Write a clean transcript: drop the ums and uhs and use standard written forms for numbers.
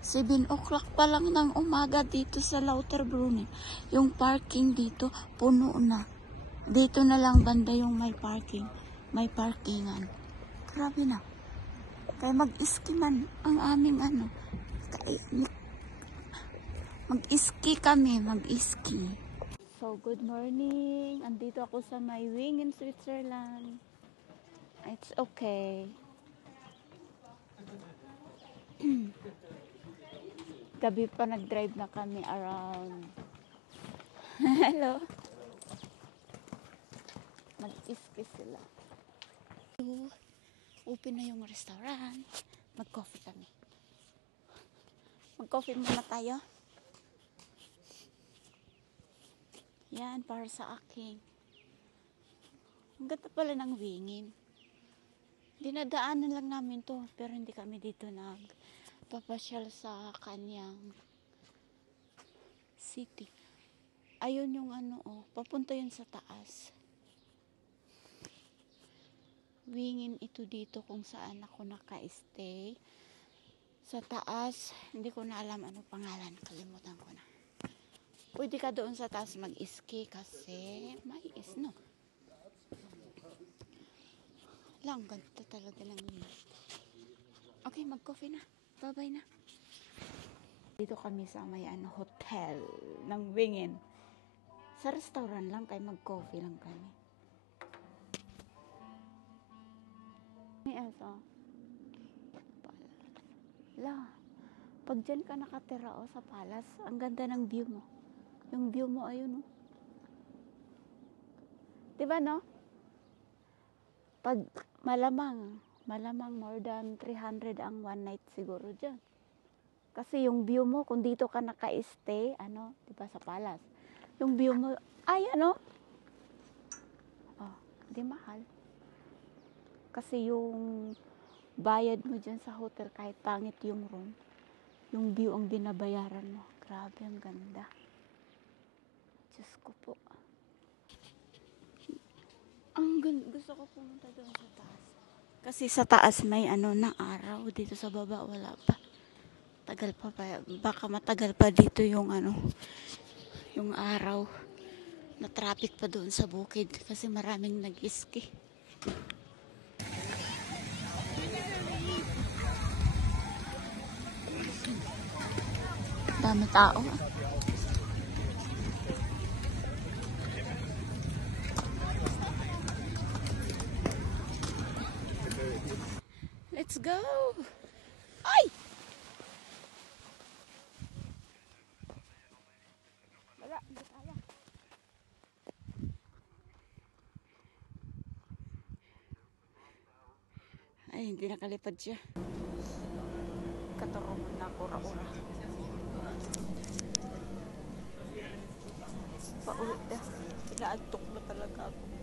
7 o'clock pa lang ng umaga dito sa Lauterbrunnen. Yung parking dito, puno na. Dito na lang banda yung may parking. May parkingan. Grabe na. Kaya mag-iski man ang aming ano. Mag-iski kami, mag-iski. So, good morning. Andito ako sa my wing in Switzerland. It's okay. Gabi pa nag-drive na kami around. Hello. Mag-iski sila. Open na yung restaurant. Mag-coffee kami. Mag-coffee muna tayo. Yan, para sa akin. Ang ganda pala ng wingin. Dinadaanan lang namin to, pero hindi kami dito nagpapasyal sa kanyang city. Ayun yung ano, papunta yun sa taas. Wingin ito dito kung saan ako naka-stay. Sa taas, hindi ko na alam ano pangalan, kalimutan ko na. Pwede ka doon sa taas mag-iski kasi may snow. Lang, ganda talaga ng wingin. Okay, mag-coffee na. Bye-bye na. Dito kami sa may hotel ng wingin. Sa restaurant lang kayo, mag-coffee lang kami. May pag dyan ka nakatira sa palace, ang ganda ng view mo. Yung view mo, ayun diba no? Pag malamang more than 300 ang one night siguro dyan. Kasi yung view mo, kung dito ka naka-stay, diba sa palace, yung view mo, ay di mahal. Kasi yung bayad mo dyan sa hotel, kahit pangit yung room, yung view ang binabayaran mo. Grabe, ang ganda. Diyos ko po. Ang ganda. Gusto ko pumunta doon sa taas. Kasi sa taas may na araw. Dito sa baba wala pa. Tagal pa. Baka matagal pa dito yung yung araw. Na traffic pa doon sa bukid. Kasi maraming nag-iski. Dami tao. Let's go! Ay! Wala, hindi kaya. Ay, hindi nakalipad siya. Katarungan na ako raura. Paulit na. Inaantok na talaga ako.